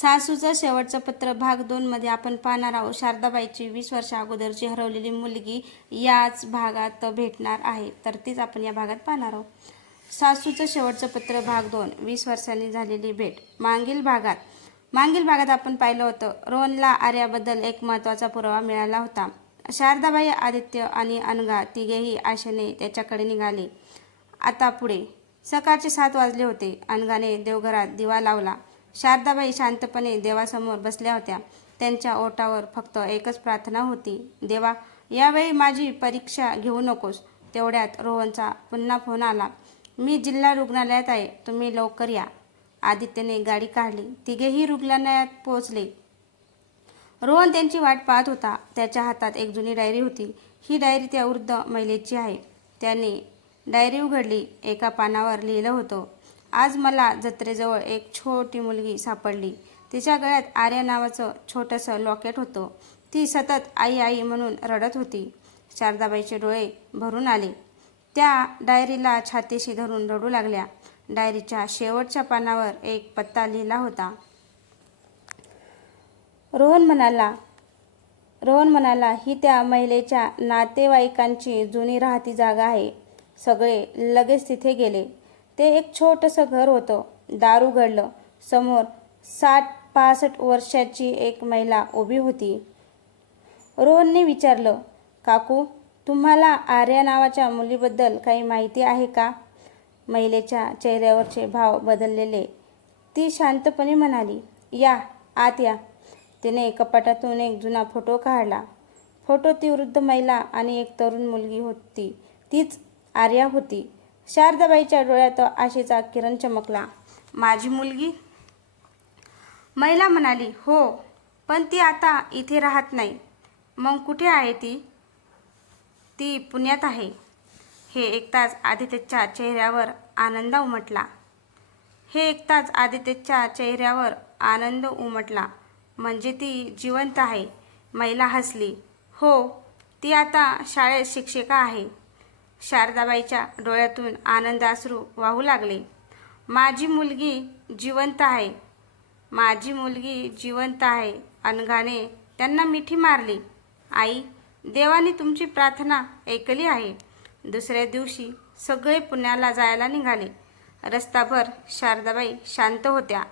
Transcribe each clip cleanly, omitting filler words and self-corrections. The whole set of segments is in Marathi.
सासूचं शेवटचं पत्र भाग 2 मध्ये आपण पाहणार आहोत. शारदाबाईची 20 वर्षा अगोदरची हरवलेली मुलगी याच भागात भेटणार आहे. तर तीच आपण या भागात पाहणार आहोत. सासूचं शेवटचं पत्र भाग 2, 20 वर्षांनी झालेली भेट. मागील भागात आपण पाहिलं होतं, रोहनला आर्याबद्दल एक महत्त्वाचा पुरावा मिळाला होता. शारदाबाई, आदित्य आणि अनघा तिघेही आशेने त्याच्याकडे निघाले. आता पुढे सकाळचे 7 वाजले होते. अनघाने देवघरात दिवा लावला. शारदाबाई शांतपणे देवासमोर बसल्या होत्या. त्यांच्या ओठावर फक्त एकच प्रार्थना होती, देवा, यावेळी माझी परीक्षा घेऊ नकोस. तेवढ्यात रोहनचा पुन्हा फोन आला. मी जिल्हा रुग्णालयात आहे, तुम्ही लवकर या. आदित्यने गाडी काढली. तिघेही रुग्णालयात पोहोचले. रोहन त्यांची वाट पाहत होता. त्याच्या हातात एक जुनी डायरी होती. ही डायरी त्या वृद्ध महिलेची आहे. त्याने डायरी उघडली. एका पानावर लिहिलं होतं, आज मला जत्रेजवळ एक छोटी मुलगी सापडली. तिच्या गळ्यात आर्या नावाचं छोटंसं लॉकेट होतं. ती सतत आई आई म्हणून रडत होती. शारदाबाईचे डोळे भरून आले. त्या डायरीला छातीशी धरून रडू लागल्या. डायरीच्या शेवटच्या पानावर एक पत्ता लिहिला होता. रोहन म्हणाला, ही त्या महिलेच्या नातेवाईकांची जुनी राहती जागा आहे. सगळे लगेच तिथे गेले. ते एक छोटंसं घर होतं. दार उघडलं. समोर 60-65 वर्षाची एक महिला उभी होती. रोहनने विचारलं, काकू, तुम्हाला आर्या नावाच्या मुलीबद्दल काही माहिती आहे का? महिलेच्या चेहऱ्यावरचे भाव बदललेले. ती शांतपणे म्हणाली, या, आत या. तिने कपाटातून एक जुना फोटो काढला. फोटो ती वृद्ध महिला आणि एक तरुण मुलगी होती. तीच आर्या होती. शारदाबाईच्या डोळ्यात आशेचा किरण चमकला. माझी मुलगी? महिला म्हणाली, हो, पण ती आता इथे राहत नाही. मग कुठे आहे ती? ती पुण्यात आहे. हे ऐकताच आदित्यच्या चेहऱ्यावर आनंद उमटला. म्हणजे ती जिवंत आहे? महिला हसली. हो, ती आता शाळेत शिक्षिका आहे. शारदाबाईच्या डोळ्यातून आनंदाश्रू वाहू लागले. माझी मुलगी जिवंत आहे. अनघाने त्यांना मिठी मारली. आई, देवाने तुमची प्रार्थना ऐकली आहे. दुसऱ्या दिवशी सगळे पुण्याला जायला निघाले. रस्ताभर शारदाबाई शांत होत्या.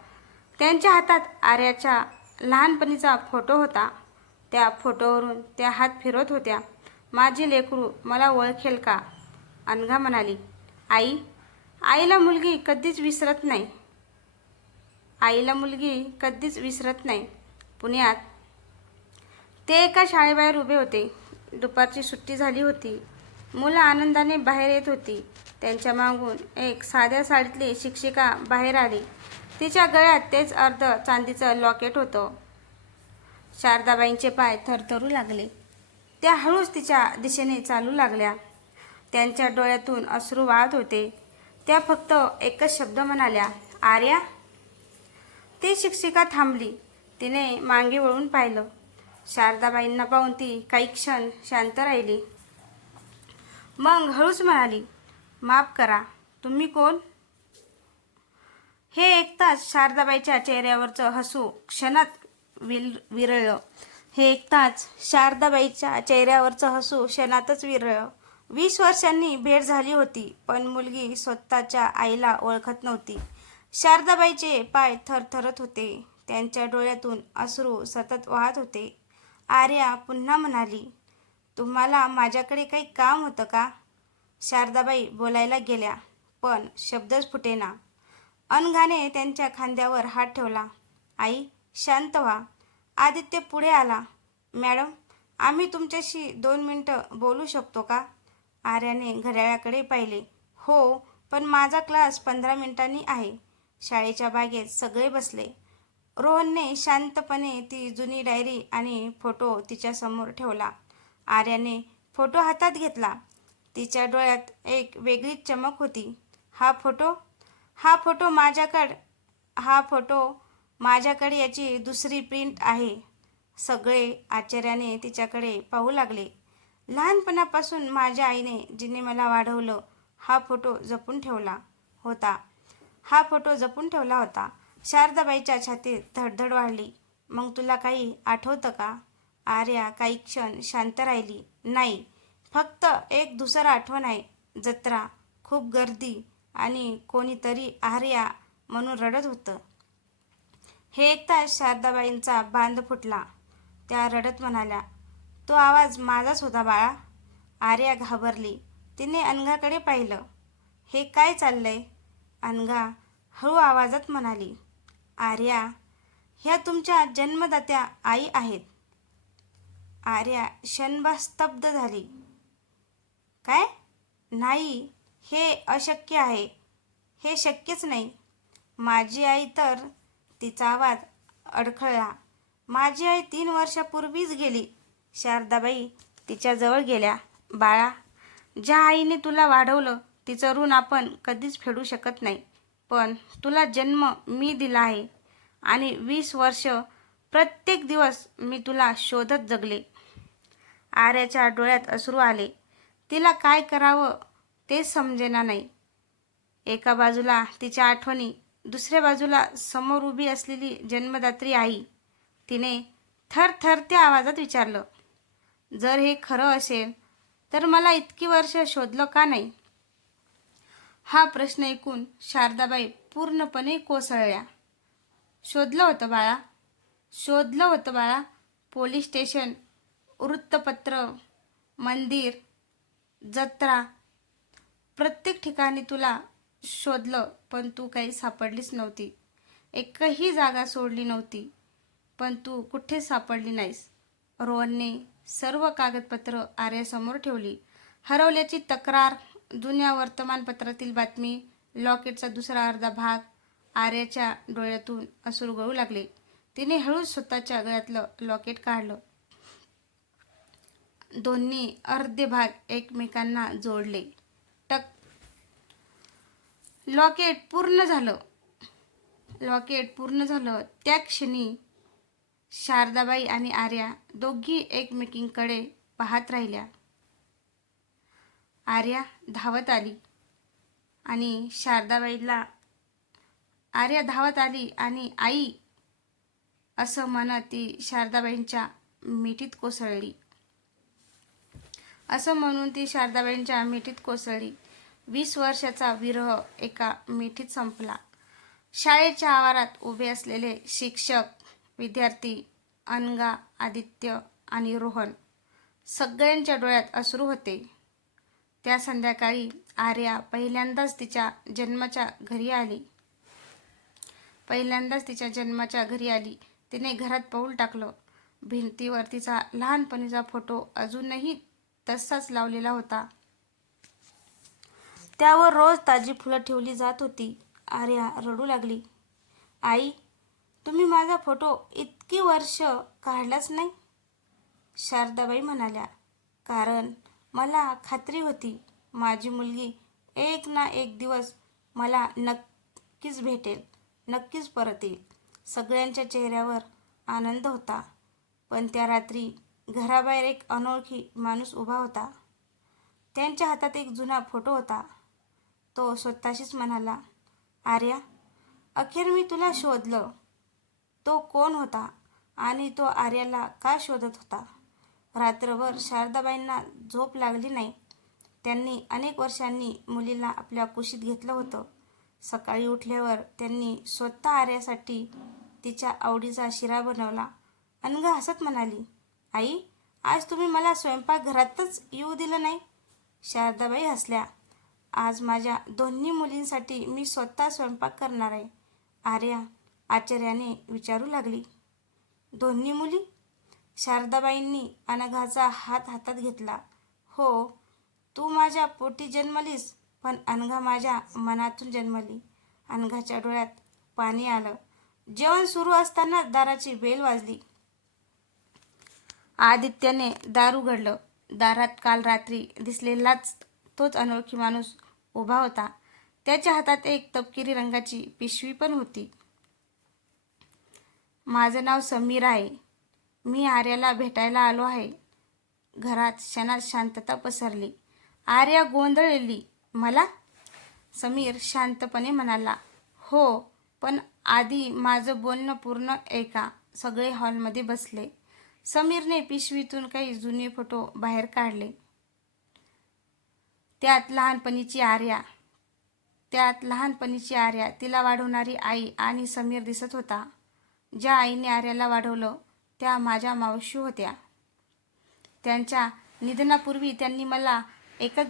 त्यांच्या हातात आर्याच्या लहानपणीचा फोटो होता. त्या फोटोवरून त्या हात फिरवत होत्या. माझी लेकरू मला ओळखेल का? अनघा म्हणाली, आईला मुलगी कधीच विसरत नाही. पुण्यात ते एका शाळेबाहेर उभे होते. दुपारची सुट्टी झाली होती. मुलं आनंदाने बाहेर येत होती. त्यांच्या मागून एक साध्या साडीतली शिक्षिका बाहेर आली. तिच्या गळ्यात तेच अर्ध चांदीचं लॉकेट होतं. शारदाबाईंचे पाय थरथरू लागले. त्या हळूच तिच्या दिशेने चालू लागल्या. त्यांच्या डोळ्यातून अश्रू वाहत होते. त्या फक्त एकच शब्द म्हणाल्या, आर्या. ती शिक्षिका थांबली. तिने मागे वळून पाहिलं. शारदाबाईंना पाहून ती काही क्षण शांत राहिली. मग हळूच म्हणाली, माफ करा, तुम्ही कोण? हे ऐकताच शारदाबाईच्या चेहऱ्यावरचं हसू क्षणात विरळलं. 20 वर्षांनी भेट झाली होती, पण मुलगी स्वतःच्या आईला ओळखत नव्हती. शारदाबाईचे पाय थरथरत होते. त्यांच्या डोळ्यातून अश्रू सतत वाहत होते. आर्या पुन्हा म्हणाली, तुम्हाला माझ्याकडे काही काम होतं का? शारदाबाई बोलायला गेल्या, पण शब्दच फुटेना. अनघाने त्यांच्या खांद्यावर हात ठेवला. आई, शांत व्हा. आदित्य पुढे आला. मॅडम, आम्ही तुमच्याशी 2 मिनिटं बोलू शकतो का? आर्याने घड्याळाकडे पाहिले. हो, पण माझा क्लास 15 मिनिटांनी आहे. शाळेच्या बागेत सगळे बसले. रोहनने शांतपणे ती जुनी डायरी आणि फोटो तिच्यासमोर ठेवला. आर्याने फोटो हातात घेतला. तिच्या डोळ्यात एक वेगळीच चमक होती. हा फोटो माझ्याकडे याची दुसरी प्रिंट आहे. सगळे आश्चर्याने तिच्याकडे पाहू लागले. लहानपणापासून माझ्या आईने जिने मला वाढवलं, हा फोटो जपून ठेवला होता. शारदाबाईच्या छातीत धडधड वाढली. मग तुला काही आठवतं का? आर्या काही क्षण शांत राहिली. नाही, फक्त एक दुसरं आठवण आहे. जत्रा, खूप गर्दी आणि कोणीतरी आर्या म्हणून रडत होतं. हे ऐकताच शारदाबाईंचा बांध फुटला. त्या रडत म्हणाल्या, तो आवाज माझाच होता बाळा. आर्या घाबरली. तिने अनघाकडे पाहिलं. हे काय चाललंय? अनघा हळू आवाजात म्हणाली, आर्या, ह्या तुमच्या जन्मदात्या आई आहेत. आर्या क्षणभर स्तब्ध झाली. काय? नाही, हे अशक्य आहे. हे शक्यच नाही. माझी आई तर... तिचा आवाज अडखळला. माझी आई 3 वर्षापूर्वीच गेली. शारदाबाई तिच्याजवळ गेल्या. बाळा, ज्या आईने तुला वाढवलं तिचं ऋण आपण कधीच फेडू शकत नाही. पण तुला जन्म मी दिला आहे आणि 20 वर्ष प्रत्येक दिवस मी तुला शोधत जगले. आर्याच्या डोळ्यात अश्रू आले. तिला काय करावं ते समजेना नाही. एका बाजूला तिच्या आठवणी, दुसऱ्या बाजूला समोर उभी असलेली जन्मदात्री आई. तिने थरथरत्या आवाजात विचारलं, जर हे खरं असेल तर मला इतकी वर्ष शोधलं का नाही? हा प्रश्न ऐकून शारदाबाई पूर्णपणे कोसळल्या. शोधलं होतं बाळा, शोधलं होतं बाळा. पोलीस स्टेशन, वृत्तपत्र, मंदिर, जत्रा, प्रत्येक ठिकाणी तुला शोधलं, पण तू काही सापडलीच नव्हती. एकही जागा सोडली नव्हती, पण तू कुठेच सापडली नाहीस. रोहनने सर्व कागदपत्र आर्यासमोर ठेवली. हरवल्याची तक्रार, जुन्या वर्तमानपत्रातील बातमी, लॉकेटचा दुसरा अर्धा भाग. आर्याच्या डोळ्यातून अश्रू गळू लागले. तिने हळूच स्वतःच्या गळ्यातलं लॉकेट काढलं. दोन्ही अर्धे भाग एकमेकांना जोडले. टक. लॉकेट पूर्ण झालं. लॉकेट पूर्ण झालं. त्या क्षणी शारदाबाई आणि आर्या दोघी एकमेकींकडे पाहत राहिल्या. आर्या धावत आली आणि शारदाबाईला आर्या धावत आली आणि आई असं म्हणत ती शारदाबाईंच्या मिठीत कोसळली. असं म्हणून ती शारदाबाईंच्या मिठीत कोसळली. 20 वर्षाचा विरह एका मिठीत संपला. शाळेच्या आवारात उभे असलेले शिक्षक, विद्यार्थी, अनघा, आदित्य आणि रोहन, सगळ्यांच्या डोळ्यात अश्रू होते. त्या संध्याकाळी आर्या पहिल्यांदाच तिच्या जन्माच्या घरी आली. तिने घरात पाऊल टाकलं. भिंतीवर तिचा लहानपणीचा फोटो अजूनही तसाच लावलेला होता. त्यावर रोज ताजी फुलं ठेवली जात होती. आर्या रडू लागली. आई, तुम्ही माझा फोटो इतकी वर्ष काढलाच नाही? शारदाबाई म्हणाल्या, कारण मला खात्री होती माझी मुलगी एक ना एक दिवस मला नक्कीच भेटेल, नक्कीच परत येईल. सगळ्यांच्या चेहऱ्यावर आनंद होता. पण त्या रात्री घराबाहेर एक अनोळखी माणूस उभा होता. त्यांच्या हातात एक जुना फोटो होता. तो स्वतःशीच म्हणाला, आर्या, अखेर मी तुला शोधलं. तो कोण होता आणि तो आर्याला का शोधत होता? रात्रभर शारदाबाईंना झोप लागली नाही. त्यांनी अनेक वर्षांनी मुलीला आपल्या कुशीत घेतलं होतं. सकाळी उठल्यावर त्यांनी स्वतः आर्यासाठी तिच्या आवडीचा शिरा बनवला. अनघा हसत म्हणाली, आई, आज तुम्ही मला स्वयंपाकघरातच येऊ दिलं नाही. शारदाबाई हसल्या. आज माझ्या दोन्ही मुलींसाठी मी स्वतः स्वयंपाक करणार आहे. आर्या आश्चर्याने विचारू लागली, दोन्ही मुली? शारदाबाईंनी अनघाचा हात हातात घेतला. हो, तू माझ्या पोटी जन्मलीस, पण अनघा माझ्या मनातून जन्मली. अनघाच्या डोळ्यात पाणी आलं. जेवण सुरू असताना दाराची बेल वाजली. आदित्यने दार उघडलं. दारात काल रात्री दिसलेलाच तोच अनोळखी माणूस उभा होता. त्याच्या हातात एक तपकिरी रंगाची पिशवी पण होती. माझं नाव समीर आहे. मी आर्याला भेटायला आलो आहे. घरात क्षणात शांतता पसरली. आर्या गोंधळली. मला? समीर शांतपणे म्हणाला, हो, पण आधी माझं बोलणं पूर्ण ऐका. सगळे हॉलमध्ये बसले. समीरने पिशवीतून काही जुने फोटो बाहेर काढले. त्यात लहानपणीची आर्या, तिला वाढवणारी आई आणि समीर दिसत होता. ज्या आईने आर्याला वाढवलं त्या माझ्या मावशी होत्या. त्यांच्या निधनापूर्वी त्यांनी मला एकच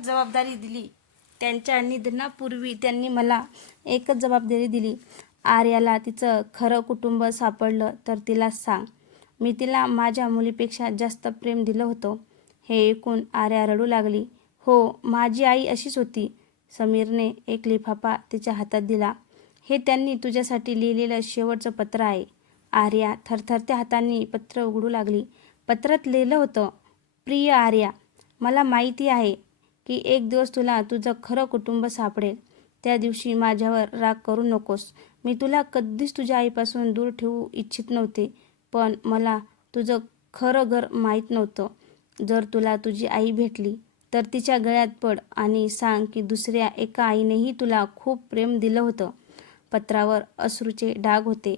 जबाबदारी दिली. आर्याला तिचं खरं कुटुंब सापडलं तर तिला सांग. मी तिला माझ्या मुलीपेक्षा जास्त प्रेम दिलं होतं. हे ऐकून आर्या रडू लागली. हो, माझी आई अशीच होती. समीरने एक लिफाफा तिच्या हातात दिला. हे त्यांनी तुझ्यासाठी लिहिलेलं शेवटचं पत्र आहे. आर्या थरथरत्या हातांनी पत्र उघडू लागली. पत्रात लिहिलं होतं, प्रिय आर्या, मला माहिती आहे की एक दिवस तुला तुझं खरं कुटुंब सापडेल. त्या दिवशी माझ्यावर राग करू नकोस. मी तुला कधीच तुझ्या आईपासून दूर ठेवू इच्छित नव्हते, पण मला तुझं खरं घर माहीत नव्हतं. जर तुला तुझी आई भेटली तर तिच्या गळ्यात पड आणि सांग की दुसऱ्या एका आईनेही तुला खूप प्रेम दिलं होतं. पत्रावर अश्रूचे डाग होते.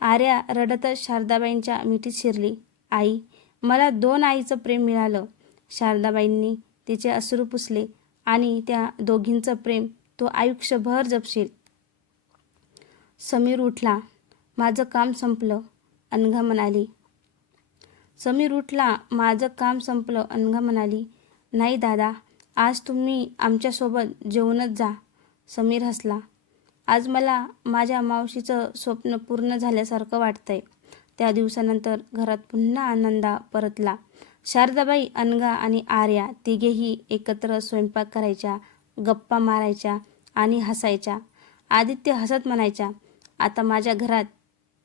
आर्या रडतच शारदाबाईंच्या मिठीत शिरली. आई, मला 2 आईचं प्रेम मिळालं. शारदाबाईंनी तिचे अश्रू पुसले. आणि त्या दोघींचं प्रेम तो आयुष्यभर जपशील. समीर उठला. माझं काम संपलं, अनघा म्हणाली. नाही दादा, आज तुम्ही आमच्यासोबत जेवूनच जा. समीर हसला. आज मला माझ्या मावशीचं स्वप्न पूर्ण झाल्यासारखं वाटतंय. त्या दिवसानंतर घरात पुन्हा आनंद परतला. शारदाबाई, अनघा आणि आर्या तिघेही एकत्र स्वयंपाक करायच्या, गप्पा मारायच्या आणि हसायच्या. आदित्य हसत म्हणायचा, आता माझ्या घरात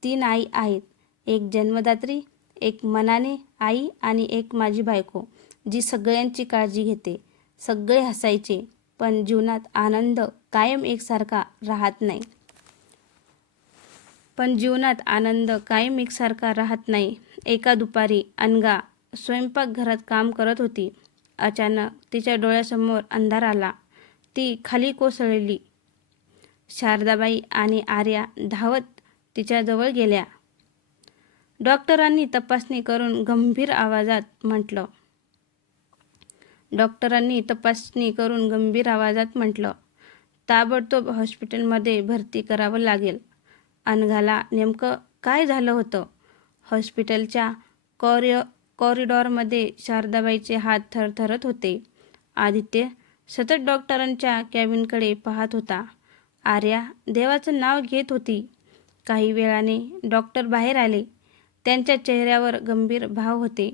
3 आई आहेत. एक जन्मदात्री, एक मनाने आई आणि एक माझी बायको, जी सगळ्यांची काळजी घेते. सगळे हसायचे, पण जीवनात आनंद कायम एकसारखा राहत नाही. एका दुपारी अनघा स्वयंपाकघरात काम करत होती. अचानक तिच्या डोळ्यासमोर अंधार आला. ती खाली कोसळली. शारदाबाई आणि आर्या धावत तिच्याजवळ गेल्या. डॉक्टरांनी तपासणी करून गंभीर आवाजात म्हटलं, ताबडतोब हॉस्पिटलमध्ये भरती करावं लागेल. अनघाला नेमकं काय झालं होतं? हॉस्पिटलच्या कॉरिडॉरमध्ये शारदाबाईचे हात थरथरत होते. आदित्य सतत डॉक्टरांच्या कॅबिनकडे पाहत होता. आर्या देवाचं नाव घेत होती. काही वेळाने डॉक्टर बाहेर आले. त्यांच्या चेहऱ्यावर गंभीर भाव होते.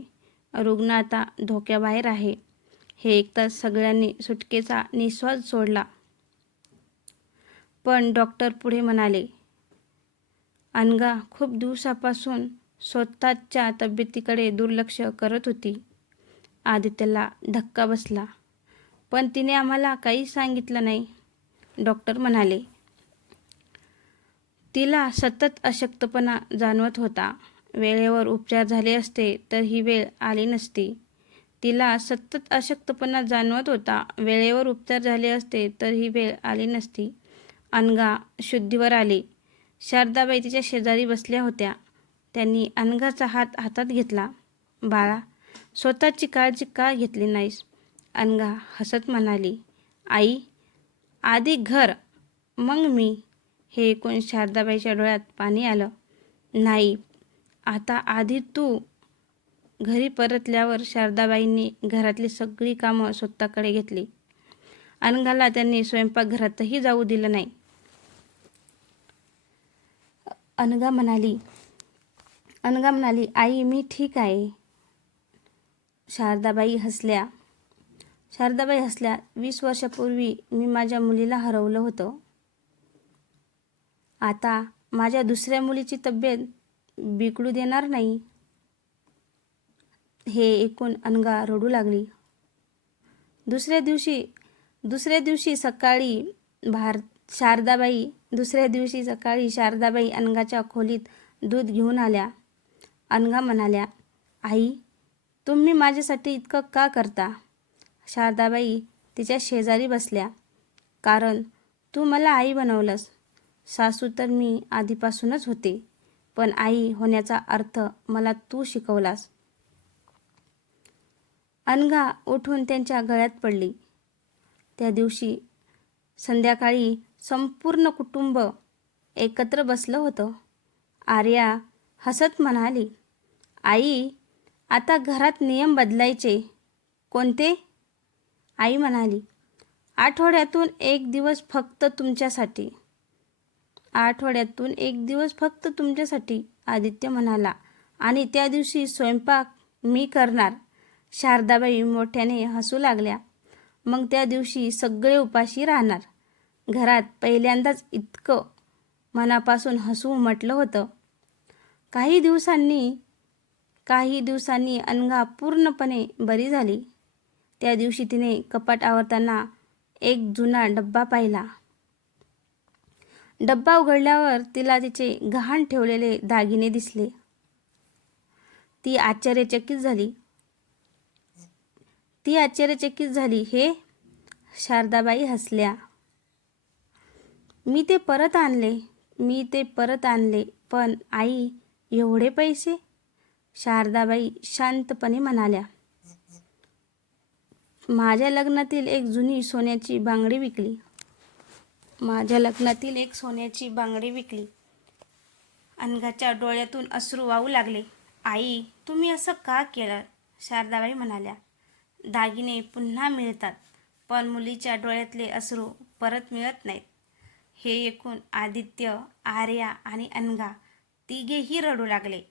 रुग्ण आता धोक्याबाहेर आहे. हे ऐकताच सगळ्यांनी सुटकेचा निश्वास सोडला. पण डॉक्टर पुढे म्हणाले, अनघा खूप दिवसापासून स्वतःच्या तब्येतीकडे दुर्लक्ष करत होती. आदित्यला धक्का बसला. पण तिने आम्हाला काहीच सांगितलं नाही, डॉक्टर म्हणाले. तिला सतत अशक्तपणा जाणवत होता. वेळेवर उपचार झाले असते तर ही वेळ आली नसती. अनघा शुद्धीवर आली. शारदाबाई तिच्या शेजारी बसल्या होत्या. त्यांनी अनघाचा हात हातात घेतला. बाळा, स्वतःची काळजी का घेतली नाहीस? अनघा हसत म्हणाली. आई, आधी घर, मग मी. हे ऐकून शारदाबाईच्या डोळ्यात पाणी आलं. नाही, आता आधी तू. घरी परतल्यावर शारदाबाईंनी घरातली सगळी कामं स्वतःकडे घेतली. अनघाला त्यांनी स्वयंपाकघरातही जाऊ दिलं नाही. अनघा म्हणाली, आई मी ठीक आहे. शारदाबाई हसल्या. 20 वर्षापूर्वी मी माझ्या मुलीला हरवलं होतं. आता माझ्या दुसऱ्या मुलीची तब्येत बिघडू देणार नाही. हे ऐकून अनघा रडू लागली. दुसऱ्या दिवशी सकाळी शारदाबाई अनघाच्या खोलीत दूध घेऊन आल्या. अनघा म्हणाल्या, आई, तुम्ही माझ्यासाठी इतकं का करता? शारदाबाई तिच्या शेजारी बसल्या. कारण तू मला आई बनवलंस. सासू तर मी आधीपासूनच होते, पण आई होण्याचा अर्थ मला तू शिकवलास. अनघा उठून त्यांच्या गळ्यात पडली. त्या दिवशी संध्याकाळी संपूर्ण कुटुंब एकत्र बसलं होतं. आर्या हसत म्हणाली, आई, आता घरात नियम बदलायचे. कोणते? आई म्हणाली, आठवड्यातून 1 दिवस फक्त तुमच्यासाठी. आठवड्यातून 1 दिवस फक्त तुमच्यासाठी, आदित्य म्हणाला. आणि त्या दिवशी स्वयंपाक मी करणार. शारदाबाई मोठ्याने हसू लागल्या. मग त्या दिवशी सगळे उपाशी राहणार. घरात पहिल्यांदाच इतकं मनापासून हसू उमटलं होतं. काही दिवसांनी अनघा पूर्णपणे बरी झाली. त्या दिवशी तिने कपाट आवरताना एक जुना डब्बा पाहिला. डब्बा उघडल्यावर तिला तिचे गहाण ठेवलेले दागिने दिसले. ती आश्चर्यचकित झाली. हे? शारदाबाई हसल्या. मी ते परत आणले. पण आई, एवढे पैसे? शारदाबाई शांतपणे म्हणाल्या, माझ्या लग्नातील एक जुनी सोन्याची बांगडी विकली. अनघाच्या डोळ्यातून अश्रू वाहू लागले. आई, तुम्ही असं का केलं? शारदाबाई म्हणाल्या, दागिने पुन्हा मिळतात, पण मुलीच्या डोळ्यातले अश्रू परत मिळत नाहीत. हे ऐकून आदित्य, आर्या आणि अनघा तिघेही रडू लागले.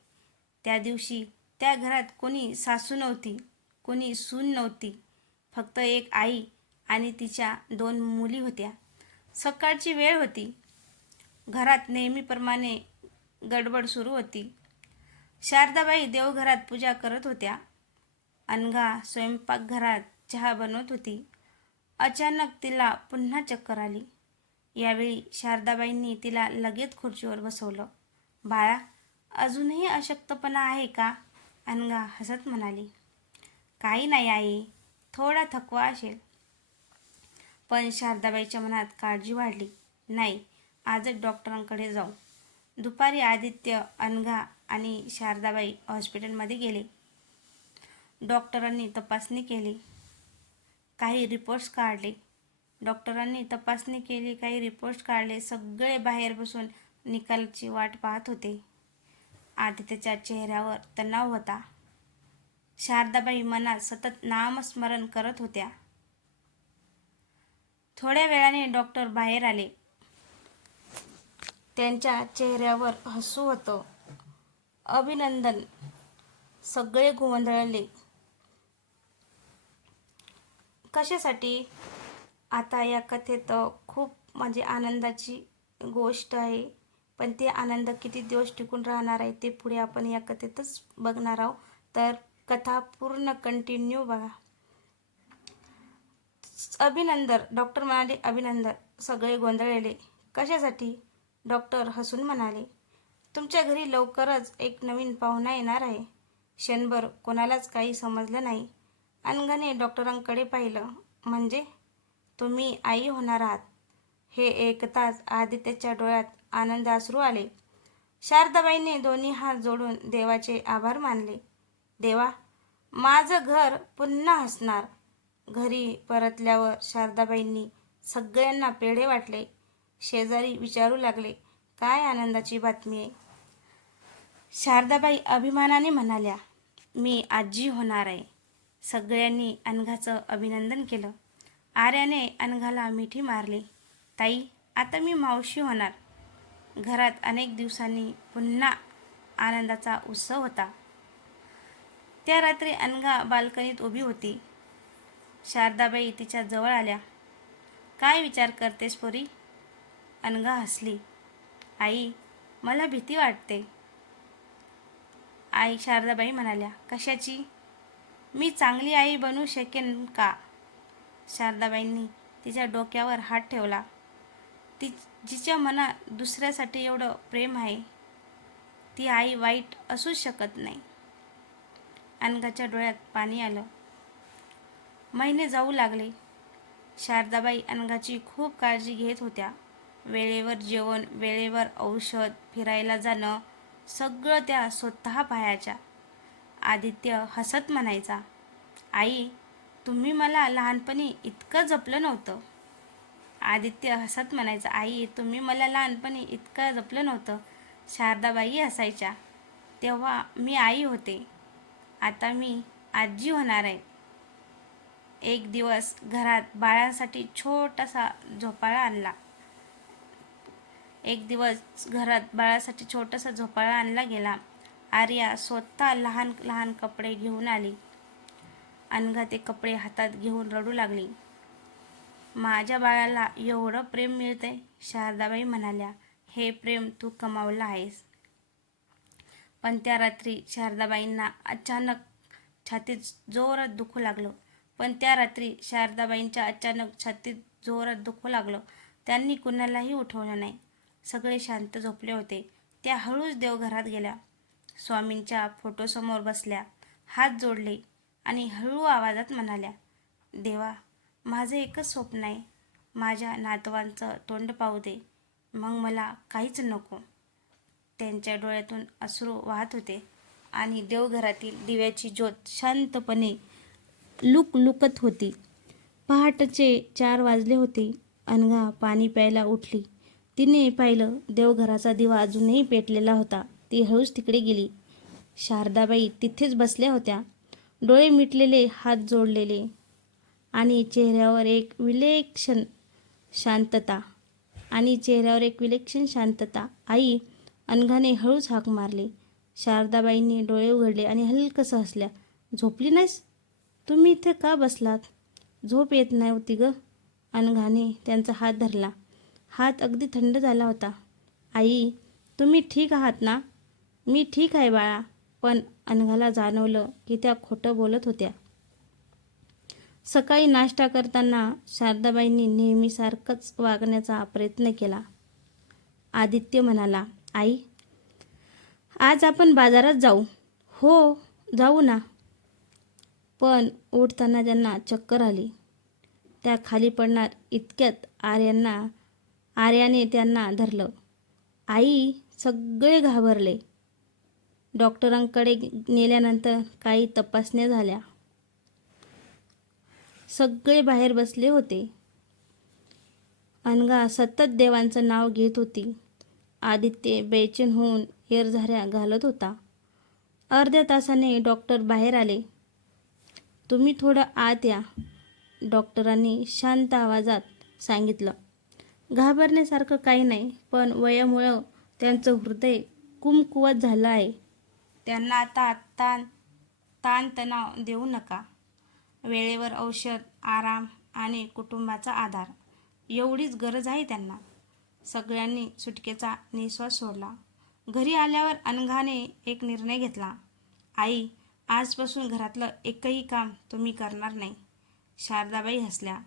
त्या दिवशी त्या घरात कोणी सासू नव्हती, कोणी सून नव्हती. फक्त एक आई आणि तिच्या 2 मुली होत्या. सकाळची वेळ होती. घरात नेहमीप्रमाणे गडबड सुरू होती. शारदाबाई देवघरात पूजा करत होत्या. अनघा स्वयंपाकघरात चहा बनवत होती. अचानक तिला पुन्हा चक्कर आली. यावेळी शारदाबाईंनी तिला लगेच खुर्चीवर बसवलं. बाळा, अजूनही अशक्तपणा आहे का? अनघा हसत म्हणाली, काही नाही आई, थोडा थकवा असेल. पण शारदाबाईच्या मनात काळजी वाढली. नाही, आजच डॉक्टरांकडे जाऊ. दुपारी आदित्य, अनघा आणि शारदाबाई हॉस्पिटलमध्ये गेले. डॉक्टरांनी तपासणी केली, काही रिपोर्ट्स काढले. सगळे बाहेर बसून निकालाची वाट पाहत होते. आदित्यच्या चेहऱ्यावर तणाव होता. शारदाबाई मनात सतत नामस्मरण करत होत्या. थोड्या वेळाने डॉक्टर बाहेर आले. त्यांच्या चेहऱ्यावर हसू होतं. अभिनंदन. सगळे गोंधळले. कशासाठी? आता या कथेत खूप आनंदाची गोष्ट आहे, पण ते आनंद किती दिवस टिकून राहणार आहे ते पुढे आपण या कथेतच बघणार आहोत. तर कथा पूर्ण कंटिन्यू बघा. अभिनंदन. डॉक्टर म्हणाले, अभिनंदन. सगळे गोंधळले. कशासाठी? डॉक्टर हसून म्हणाले, तुमच्या घरी लवकरच एक नवीन पाहुणा येणार आहे. क्षणभर कोणालाच काही समजलं नाही. अनघाने डॉक्टरांकडे पाहिलं. म्हणजे तुम्ही आई होणार आहात? हे ऐकताच आदित्यच्या डोळ्यात आनंदाश्रू आले. शारदाबाईंनी दोन्ही हात जोडून देवाचे आभार मानले. देवा, माझं घर पुन्हा हसणार. घरी परतल्यावर शारदाबाईंनी सगळ्यांना पेढे वाटले. शेजारी विचारू लागले, काय आनंदाची बातमी आहे? शारदाबाई अभिमानाने म्हणाल्या, मी आजी होणार आहे. सगळ्यांनी अनघाचं अभिनंदन केलं. आर्याने अनघाला मिठी मारली. ताई, आता मी मावशी होणार. घरात अनेक दिवसांनी पुन्हा आनंदाचा उत्सव होता. त्या रात्री अनघा बाल्कनीत उभी होती. शारदाबाई तिच्या जवळ आल्या. काय विचार करतेस पोरी? अनघा हसली. आई, मला भीती वाटते. आई शारदाबाई म्हणाल्या, कशाची? मी चांगली आई बनू शकेन का? शारदाबाईंनी तिच्या डोक्यावर हात ठेवला. जिच्या मनात दुसऱ्यासाठी एवढं प्रेम आहे, ती आई वाईट असूच शकत नाही. अनघाच्या डोळ्यात पाणी आलं. महिने जाऊ लागले. शारदाबाई अनघाची खूप काळजी घेत होत्या. वेळेवर जेवण, वेळेवर औषध, फिरायला जाणं सगळं त्या स्वतः पाहायच्या. आदित्य हसत म्हणायचा, आई, तुम्ही मला लहानपणी इतकं जपलं नव्हतं. आदित्य हसत म्हणायचा, आई, तुम्ही मला लहानपणी इतकं जपलं नव्हतं. शारदाबाई हसायच्या, तेव्हा मी आई होते, आता मी आजी होणार आहे. एक दिवस घरात बाळासाठी छोटासा झोपाळा आणला. एक दिवस घरात बाळासाठी छोटासा झोपाळा आणला गेला. आर्या स्वतः लहान लहान कपडे घेऊन आली. अनघा ते कपडे हातात घेऊन रडू लागली. माझ्या बाळाला एवढं प्रेम मिळतंय, शारदाबाई म्हणाल्या. हे प्रेम तू कमावलं आहेस. पण त्या रात्री शारदाबाईंना अचानक छातीत जोरात दुखू लागलं. त्यांनी कुणालाही उठवलं नाही. सगळे शांत झोपले होते. त्या हळूच देवघरात गेल्या. स्वामींच्या फोटोसमोर बसल्या, हात जोडले आणि हळू आवाजात म्हणाल्या, देवा, माझं एकच स्वप्न आहे, माझ्या नातवांचं तोंड पाहू दे, मग मला काहीच नको. त्यांच्या डोळ्यातून अश्रू वाहत होते आणि देवघरातील दिव्याची ज्योत शांतपणे लुकलुकत होती. पहाटेचे 4 वाजले होते. अनघा पाणी प्यायला उठली. तिने पाहिलं, देवघराचा दिवा अजूनही पेटलेला होता. ती हळूच तिकडे गेली. शारदाबाई तिथेच बसल्या होत्या, डोळे मिटलेले, हात जोडलेले आणि चेहऱ्यावर एक विलक्षण शांतता. आई, अनघाने हळूच हाक मारली. शारदाबाईंनी डोळे उघडले आणि हलकसं हसल्या. झोपली नाहीस? तुम्ही इथे का बसलात? झोप येत नव्हती ग. अनघाने त्यांचा हात धरला. हात अगदी थंड झाला होता. आई, तुम्ही ठीक आहात ना? मी ठीक आहे बाळा. पण अनघाला जाणवलं की त्या खोटं बोलत होत्या. सकाळी नाश्ता करताना शारदाबाईंनी नेहमीसारखंच वागण्याचा प्रयत्न केला. आदित्य म्हणाला, आई, आज आपण बाजारात जाऊ. हो, जाऊ ना. पण उठताना ज्यांना चक्कर आली, त्या खाली पडणार इतक्यात आर्याने त्यांना धरलं. आई, सगळे घाबरले. डॉक्टरांकडे नेल्यानंतर काही तपासण्या झाल्या. सगळे बाहेर बसले होते. अनघा सतत देवांचं नाव घेत होती. आदित्य बेचैन होऊन येरझाऱ्या घालत होता. अर्ध्या तासाने डॉक्टर बाहेर आले. तुम्ही थोडं आत या, डॉक्टरांनी शांत आवाजात सांगितलं. घाबरण्यासारखं काही नाही, पण वयामुळं त्यांचं हृदय कमकुवत झालं आहे. त्यांना आता ताणतणाव देऊ नका. वेळेवर औषध, आराम आणि कुटुंबाचा आधार एवढीच गरज आहे त्यांना. सगळ्यांनी सुटकेचा निश्वास सोडला. घरी आल्यावर अनघाने एक निर्णय घेतला. आई, आजपासून घरातलं एकही काम तुम्ही करणार नाही. शारदाबाई हसल्या.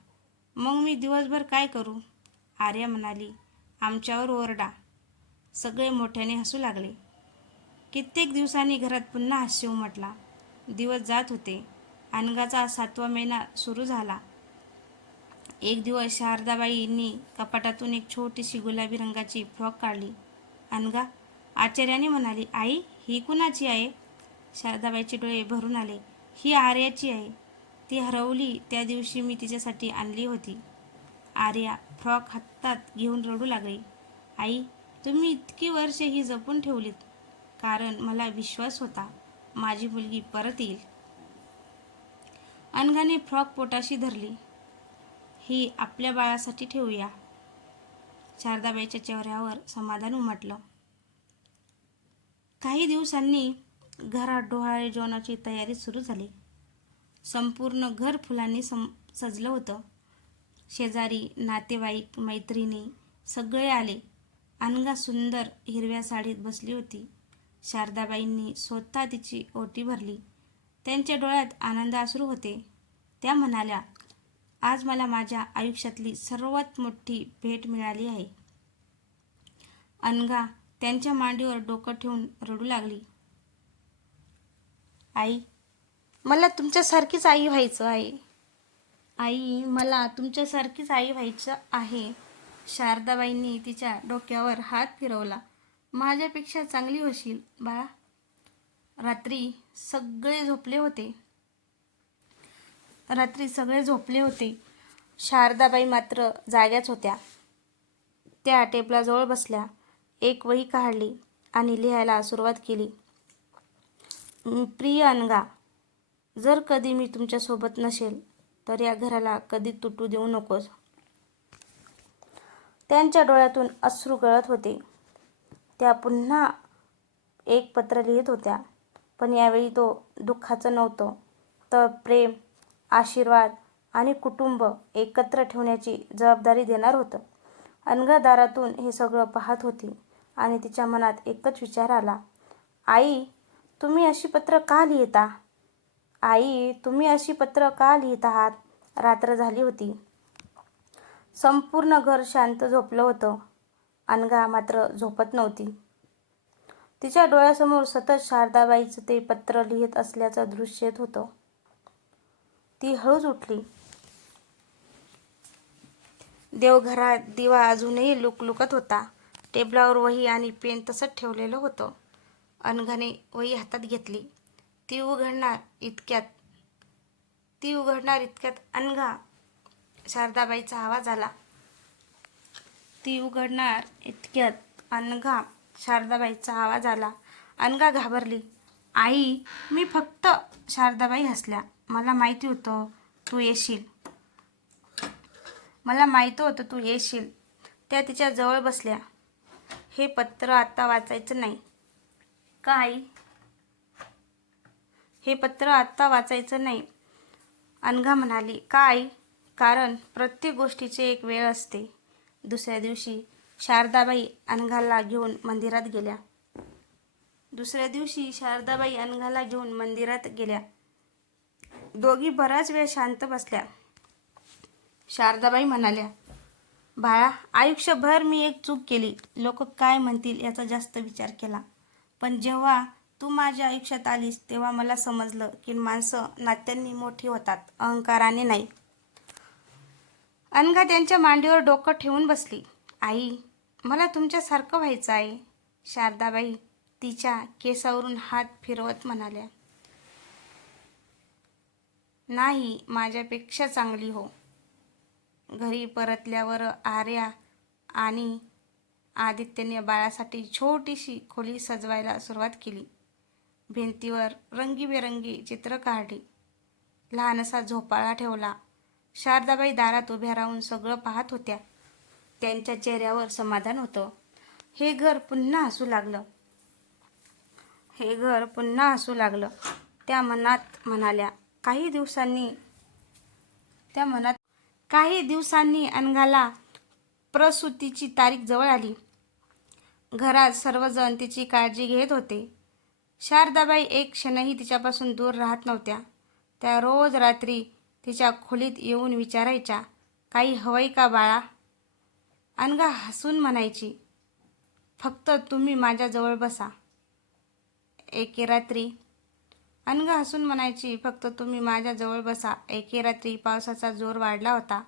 मग मी दिवसभर काय करू? आर्या म्हणाली, आमच्यावर ओरडा. सगळे मोठ्याने हसू लागले. कित्येक दिवसांनी घरात पुन्हा हास्य उमटला. दिवस जात होते. अनघाचा 7वा महिना सुरू झाला. एक दिवस शारदाबाईंनी कपाटातून एक छोटीशी गुलाबी रंगाची फ्रॉक काढली. अनघा आश्चर्याने म्हणाली, आई, ही कुणाची आहे? शारदाबाईचे डोळे भरून आले. ही आर्याची आहे. ती हरवली त्या दिवशी मी तिच्यासाठी आणली होती. आर्या फ्रॉक हातात घेऊन रडू लागली. आई, तुम्ही इतकी वर्षे ही जपून ठेवलीत, कारण मला विश्वास होता माझी मुलगी परत येईल. अनघाने फ्रॉक पोटाशी धरली. ही आपल्या बाळासाठी ठेवूया. शारदाबाईच्या चेहऱ्यावर समाधान उमटलं. काही दिवसांनी घरात डोहाळे जेवणाची तयारी सुरू झाली. संपूर्ण घर फुलांनी सजलं होतं. शेजारी, नातेवाईक, मैत्रिणी सगळे आले. अनघा सुंदर हिरव्या साडीत बसली होती. शारदाबाईंनी स्वतः तिची ओटी भरली. त्यांच्या डोळ्यात आनंद अश्रू होते. त्या म्हणाल्या, आज मला माझ्या आयुष्यातली सर्वात मोठी भेट मिळाली आहे. अनघा त्यांच्या मांडीवर डोकं ठेवून रडू लागली. आई, मला तुमच्यासारखीच आई व्हायचं आहे. आई, मला तुमच्यासारखीच आई व्हायचं आहे. शारदाबाईंनी तिच्या डोक्यावर हात फिरवला. माझ्यापेक्षा चांगली होशील बाळा. रात्री सगळे झोपले होते. शारदाबाई मात्र जाग्याच होत्या. त्या टेबलाजवळ बसल्या. एक वही काढली आणि लिहायला सुरुवात केली. प्रिय अनघा, जर कधी मी तुमच्यासोबत नसेल तर या घराला कधी तुटू देऊ नकोस. त्यांच्या डोळ्यातून अश्रू गळत होते. त्या पुन्हा एक पत्र लिहित होत्या, पण यावेळी तो दुःखाचं नव्हतं, तर प्रेम, आशीर्वाद आणि कुटुंब एकत्र ठेवण्याची जबाबदारी देणार होतं. अनघा दारातून हे सगळं पाहत होती आणि तिच्या मनात एकच विचार आला, आई, तुम्ही अशी पत्र का लिहिता? आई, तुम्ही अशी पत्र का लिहित आहात? रात्र झाली होती. संपूर्ण घर शांत झोपलं होतं. अनघा मात्र झोपत नव्हती. तिच्या डोळ्यासमोर सतत शारदाबाईचं ते पत्र लिहित असल्याचं दृश्य येत होतं. ती हळूच उठली. देवघरात दिवा अजूनही लुकलुकत होता. टेबलावर वही आणि पेन तसंच ठेवलेलं होतं. अनघाने वही हातात घेतली. ती उघडणार इतक्यात अनघा, शारदाबाईचा आवाज आला. अनघा घाबरली. आई, मी फक्त. शारदाबाई हसल्या. मला माहिती होतं तू येशील. त्या तिच्या जवळ बसल्या. हे पत्र आता वाचायचं नाही का आई? हे पत्र आत्ता वाचायचं नाही, अनघा म्हणाली. का आई? कारण प्रत्येक गोष्टीची एक वेळ असते. दुसऱ्या दिवशी शारदाबाई अनघाला घेऊन मंदिरात गेल्या. दोघी बराच वेळ शांत बसल्या. शारदाबाई म्हणाल्या, बाळा, आयुष्यभर मी एक चूक केली. लोक काय म्हणतील याचा जास्त विचार केला. पण जेव्हा तू माझ्या आयुष्यात आलीस तेव्हा मला समजलं की माणसं नात्यांनी मोठी होतात, अहंकाराने नाही. अनघा त्यांच्या मांडीवर डोकं ठेवून बसली. आई, मला तुमच्यासारखं व्हायचं आहे. शारदाबाई तिच्या केसावरून हात फिरवत म्हणाल्या. नाही, माझ्यापेक्षा चांगली हो. घरी परतल्यावर आर्या आणि आदित्यने बाळासाठी छोटीशी खोली सजवायला सुरुवात केली. भिंतीवर रंगीबेरंगी चित्र काढली. लहानसा झोपाळा ठेवला. शारदाबाई दारात उभ्या राहून सगळं पाहत होत्या. त्यांच्या चेहऱ्यावर समाधान होतं. हे घर पुन्हा हसू लागलं. त्या मनात म्हणाल्या. काही दिवसांनी अनघाला प्रसूतीची तारीख जवळ आली. घरात सर्वजण तिची काळजी घेत होते. शारदाबाई एक क्षणही तिच्यापासून दूर राहत नव्हत्या. त्या रोज रात्री तिच्या खोलीत येऊन विचारायच्या, काही हवंय का बाळा? अनघा हसून म्हणायची, फक्त तुम्ही माझ्याजवळ बसा. एके रात्री पावसाचा जोर वाढला होता.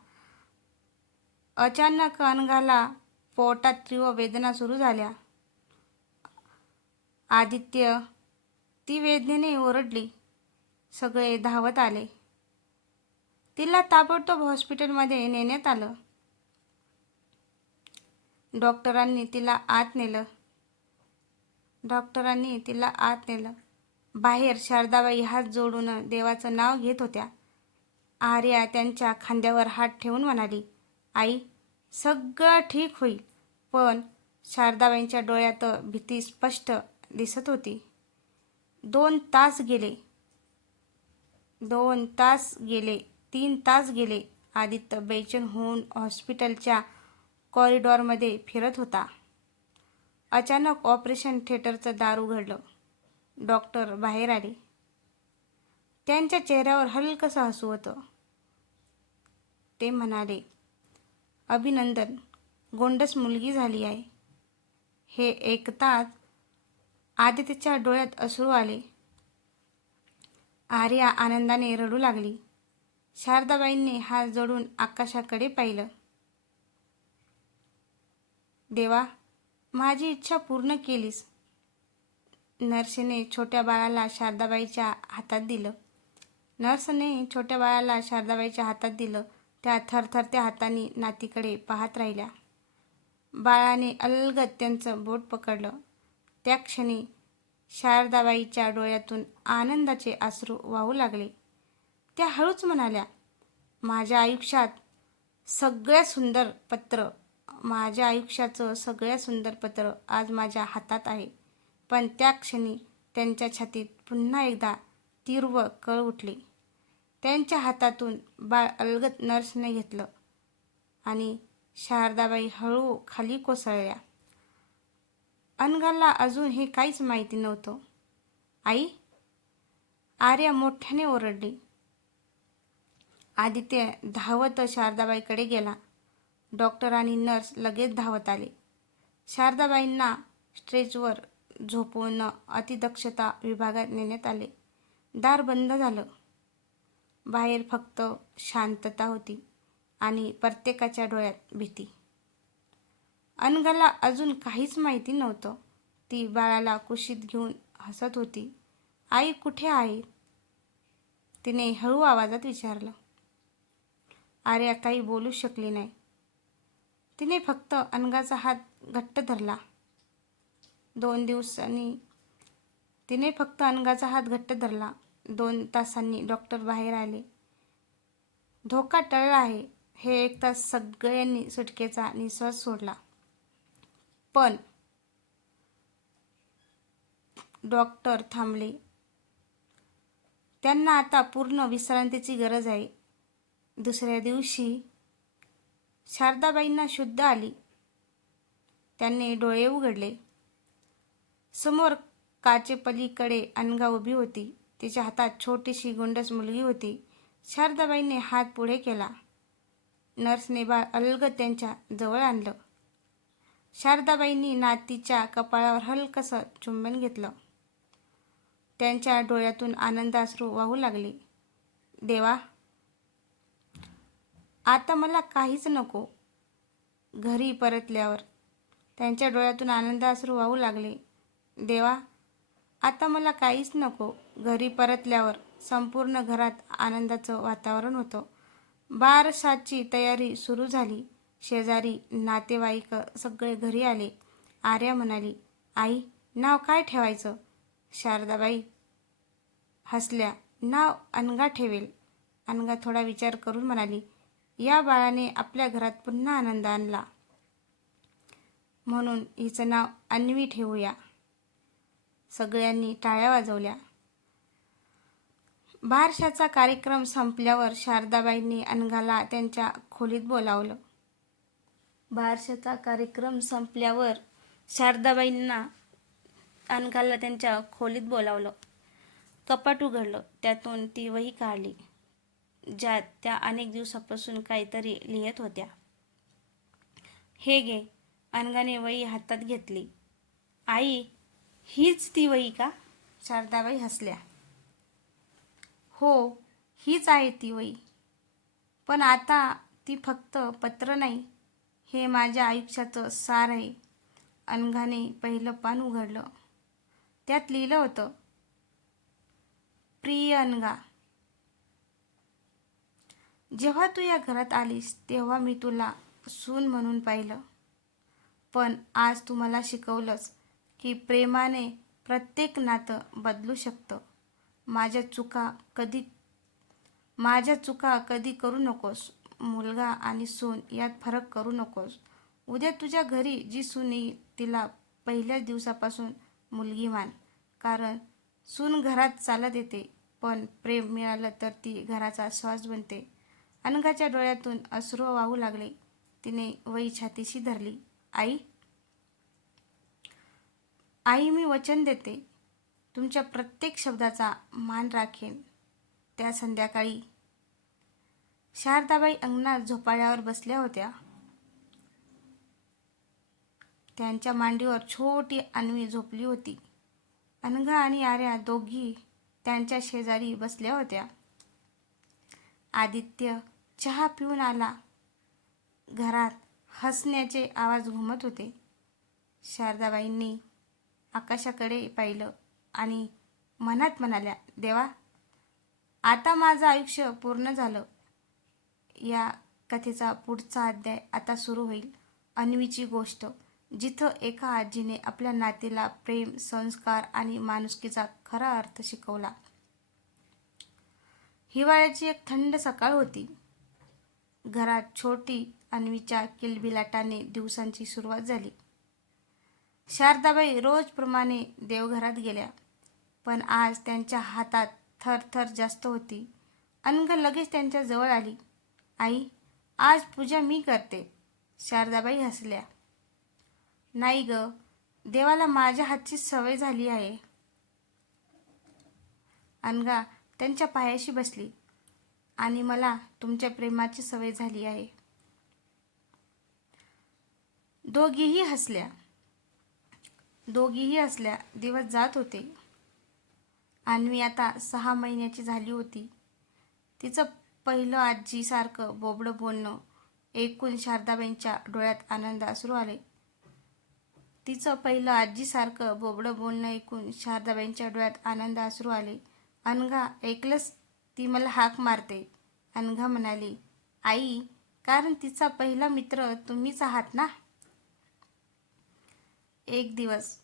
अचानक अनघाला पोटात तीव्र वेदना सुरू झाल्या. आदित्य, ती वेदनेने ओरडली. सगळे धावत आले. तिला ताबडतोब हॉस्पिटलमध्ये नेण्यात आलं. डॉक्टरांनी तिला आत नेलं. बाहेर शारदाबाई हात जोडून देवाचं नाव घेत होत्या. आर्या त्यांच्या खांद्यावर हात ठेवून म्हणाली, आई, सगळं ठीक होईल. पण शारदाबाईंच्या डोळ्यात भीती स्पष्ट दिसत होती. 2 तास गेले. 3 तास गेले. आदित्य बेचैन होऊन हॉस्पिटलच्या कॉरिडॉरमध्ये फिरत होता. अचानक ऑपरेशन थिएटरचं दार उघडलं. डॉक्टर बाहेर आले. त्यांच्या चेहऱ्यावर हलकंसं हसू होतं. ते म्हणाले, अभिनंदन, गोंडस मुलगी झाली आहे. हे ऐकताच आदित्यच्या डोळ्यात अश्रू आले. आर्या आनंदाने रडू लागली. शारदाबाईंनी हात जोडून आकाशाकडे पाहिलं. देवा, माझी इच्छा पूर्ण केलीस. नर्सने छोट्या बाळाला शारदाबाईच्या हातात दिलं. त्या थरथरत्या हातांनी नातीकडे पाहत राहिल्या. बाळाने अलगद त्यांचं बोट पकडलं. त्या क्षणी शारदाबाईच्या डोळ्यातून आनंदाचे अश्रू वाहू लागले. त्या हळूच म्हणाल्या, माझ्या आयुष्याचं सगळ्यात सुंदर पत्र आज माझ्या हातात आहे. पण त्या क्षणी त्यांच्या छातीत पुन्हा एकदा तीव्र कळ उठली. त्यांच्या हातातून बाळ अलगद नर्सने घेतलं आणि शारदाबाई हळू खाली कोसळल्या. अनघाला अजून हे काहीच माहिती नव्हतं. आई, आर्या मोठ्याने ओरडली. आदित्य धावत शारदाबाईकडे गेला. डॉक्टर आणि नर्स लगेच धावत आले. शारदाबाईंना स्ट्रेचरवर झोपवून अतिदक्षता विभागात नेण्यात आले. दार बंद झालं. बाहेर फक्त शांतता होती आणि प्रत्येकाच्या डोळ्यात भीती. अनघाला अजून काहीच माहिती नव्हतं. ती बाळाला कुशीत घेऊन हसत होती. आई कुठे आहे? तिने हळू आवाजात विचारलं. आर्या काही बोलू शकली नाही. तिने फक्त अनघाचा हात घट्ट धरला. 2 तासांनी डॉक्टर बाहेर आले. धोका टळला आहे हे ऐकताच सगळ्यांनी सुटकेचा निश्वास सोडला. पण डॉक्टर थांबले. त्यांना आता पूर्ण विश्रांतीची गरज आहे. दुसऱ्या दिवशी शारदाबाईंना शुद्ध आली. त्यांनी डोळे उघडले. समोर काचेपलीकडे अनघा उभी होती. तिच्या हातात छोटीशी गोंडस मुलगी होती. शारदाबाईंनी हात पुढे केला. नर्सने बाळ अलगद त्यांच्या जवळ आणलं. शारदाबाईंनी नातीच्या कपाळावर हलकसं चुंबन घेतलं. त्यांच्या डोळ्यातून आनंदाश्रू वाहू लागले. देवा, आता मला काहीच नको. घरी परतल्यावर त्यांच्या डोळ्यातून आनंदाश्रू वाहू लागले. देवा, आता मला काहीच नको. घरी परतल्यावर संपूर्ण घरात आनंदाचं वातावरण होतं. बारशाची तयारी सुरू झाली. शेजारी नातेवाईक सगळे घरी आले. आर्या म्हणाली, आई, नाव काय ठेवायचं? शारदाबाई हसल्या. नाव अनघा ठेवेल. अनघा थोडा विचार करून म्हणाली, या बाळाने आपल्या घरात पुन्हा आनंद आणला, म्हणून हिचं नाव अन्वी ठेवूया. सगळ्यांनी टाळ्या वाजवल्या. बारशाचा कार्यक्रम संपल्यावर शारदाबाईंनी अनघाला त्यांच्या खोलीत बोलावलं. अनघाला त्यांच्या खोलीत बोलावलं. कपाट उघडलं. त्यातून ती वही काढली, ज्यात त्या अनेक दिवसापासून काहीतरी लिहित होत्या. हे घे. अनघाने वही हातात घेतली. आई, हीच ती वही का? शारदाबाई हसल्या. हो, हीच आहे ती वही. पण आता ती फक्त पत्र नाही, हे माझ्या आयुष्याचं सार आहे. अनघाने पहिलं पान उघडलं. त्यात लिहिलं होतं, प्रिय अनघा, जेव्हा तू या घरात आलीस तेव्हा मी तुला सून म्हणून पाहिलं. पण आज तू मला शिकवलंस की प्रेमाने प्रत्येक नातं बदलू शकतं. माझ्या चुका कधी करू नकोस. मुलगा आणि सून यात फरक करू नकोस. उद्या तुझ्या घरी जी सून येईल तिला पहिल्याच दिवसापासून मुलगी मान. कारण सून घरात चालत येते, पण प्रेम मिळालं तर ती घराचा श्वास बनते. अनघाच्या डोळ्यातून अश्रू वाहू लागले. तिने वही छातीशी धरली. आई, मी वचन देते, तुमच्या प्रत्येक शब्दाचा मान राखेन. त्या संध्याकाळी शारदाबाई अंगणात झोपाळ्यावर बसल्या होत्या. त्यांच्या मांडीवर छोटी अन्वी झोपली होती. अनघा आणि आर्या दोघी त्यांच्या शेजारी बसल्या होत्या. आदित्य चहा पिऊन आला. घरात हसण्याचे आवाज घुमत होते. शारदाबाईंनी आकाशाकडे पाहिलं आणि मनात म्हणाल्या, देवा, आता माझं आयुष्य पूर्ण झालं. या कथेचा पुढचा अध्याय आता सुरू होईल. अन्वीची गोष्ट, जिथं एका आजीने आपल्या नातीला प्रेम, संस्कार आणि माणुसकीचा खरा अर्थ शिकवला. हिवाळ्याची एक थंड सकाळ होती. घरात छोटी अन्वीच्या किलबिलाटाने दिवसांची सुरुवात झाली. शारदाबाई रोजप्रमाणे देवघरात गेल्या, पण आज त्यांच्या हातात थरथर जास्त होती. अनघ लगेच त्यांच्या जवळ आली. आई, आज पूजा मी करते. शारदाबाई हसल्या. नाही ग, देवाला माझ्या हातची सवय झाली आहे. अनघा त्यांच्या पायाशी बसली. आणि मला तुमच्या प्रेमाची सवय झाली आहे. दोघीही हसल्या. दिवस जात होते. अन्वी आता 6 महिन्याची झाली होती. तिचं पहिलं आजीसारखं बोबडं बोलणं ऐकून शारदाबाईंच्या डोळ्यात आनंद अश्रू आले. अनघा, ऐकलंस, ती मला हाक मारते. अनघा म्हणाली, आई, कारण तिचा पहिला मित्र तुम्हीच आहात ना. एक दिवस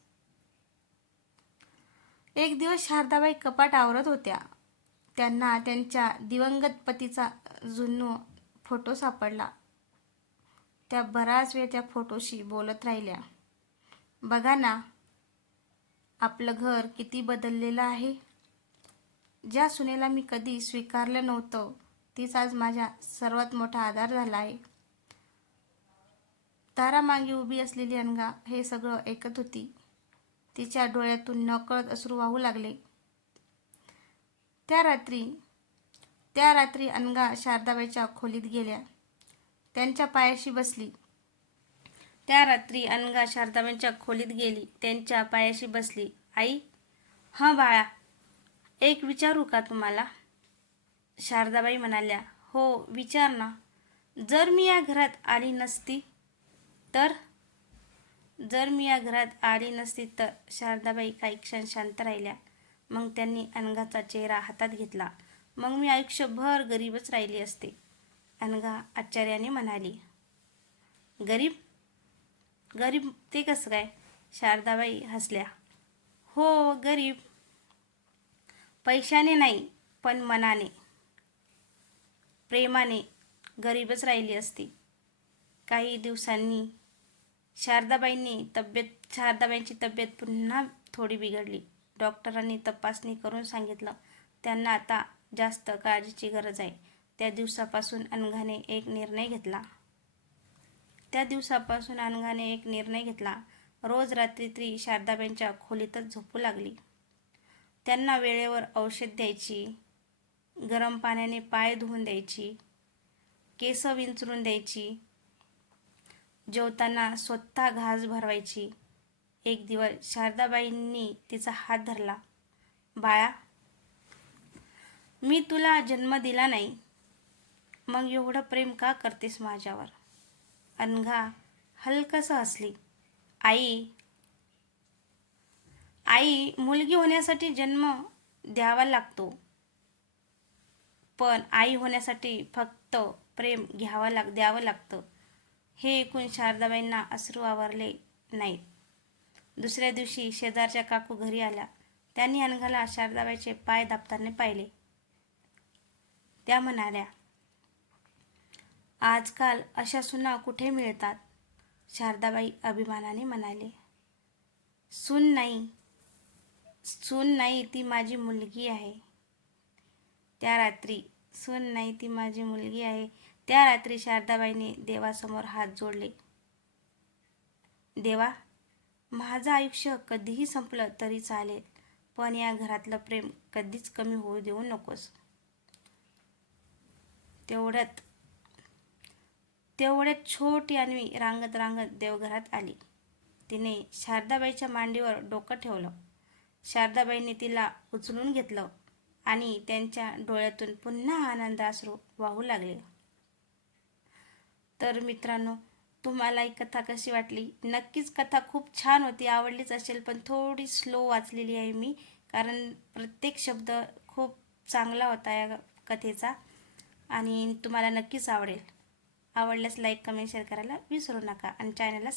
शारदाबाई कपाट आवरत होत्या. त्यांना त्यांच्या दिवंगत पतीचा जुना फोटो सापडला. त्या बराच वेळ त्या फोटोशी बोलत राहिल्या. बघा ना, आपलं घर किती बदललेलं आहे. ज्या सुनेला मी कधी स्वीकारलं नव्हतं, तीच आज माझा सर्वात मोठा आधार झाला आहे. दारामागे उभी असलेली अनघा हे सगळं ऐकत होती. तिच्या डोळ्यातून नकळत अश्रू वाहू लागले. त्या रात्री अनघा शारदाबाईच्या खोलीत गेल्या. त्यांच्या पायाशी बसली. आई, हं बाळा, एक विचारू का तुम्हाला. शारदाबाई म्हणाल्या, हो, विचार ना. जर मी या घरात आली नसती तर. शारदाबाई काही क्षण शांत राहिल्या. मग त्यांनी अनघाचा चेहरा हातात घेतला. मग मी आयुष्यभर गरीबच राहिली असते. अनघा आश्चर्याने म्हणाली, गरीब ते कसं काय. शारदाबाई हसल्या. हो, गरीब. पैशाने नाही, पण मनाने, प्रेमाने गरीबच राहिली असती. काही दिवसांनी शारदाबाईंची तब्येत पुन्हा थोडी बिघडली. डॉक्टरांनी तपासणी करून सांगितलं, त्यांना आता जास्त काळजीची गरज आहे. त्या दिवसापासून अनघाने एक निर्णय घेतला. रोज रात्री ती शारदाबाईंच्या खोलीतच झोपू लागली. त्यांना वेळेवर औषध द्यायची, गरम पाण्याने पाय धुवून द्यायची, केस विंचरून द्यायची, जेवताना स्वतः घास भरवायची. एक दिवस शारदाबाईंनी तिचा हात धरला. बाळा, मी तुला जन्म दिला नाही, मग एवढं प्रेम का करतेस माझ्यावर. अनघा हलकसं हसली. आई, मुलगी होण्यासाठी जन्म द्यावा लागतो, पण आई होण्यासाठी फक्त प्रेम द्यावं लागतं. हे ऐकून शारदाबाईंना अश्रू आवरले नाहीत. दुसऱ्या दिवशी शेजारच्या काकू घरी आल्या. त्यांनी अनघाला शारदाबाईचे पाय दाबताना पाहिले. त्या म्हणाल्या, आजकाल अशा सुना कुठे मिळतात. शारदाबाई अभिमानाने म्हणाले, सून नाही, ती माझी मुलगी आहे. त्या रात्री शारदाबाईंनी देवासमोर हात जोडले. देवा, माझं आयुष्य कधीही संपलं तरी चालेल, पण या घरातलं प्रेम कधीच कमी होऊ देऊ नकोस. तेवढ्यात छोटी अन्वी रांगत देवघरात आली. तिने शारदाबाईच्या मांडीवर डोकं ठेवलं. शारदाबाईंनी तिला उचलून घेतलं आणि त्यांच्या डोळ्यातून पुन्हा आनंदाश्रू वाहू लागले. तर मित्रांनो, तुम्हाला ही कथा कशी वाटली? नक्कीच कथा खूप छान होती, आवडलीच असेल, पण थोडी स्लो वाचलेली आहे मी, कारण प्रत्येक शब्द खूप चांगला होता या कथेचा आणि तुम्हाला नक्कीच आवडेल. आवडल्यास लाईक, कमेंट, शेअर करायला विसरू नका आणि चॅनलला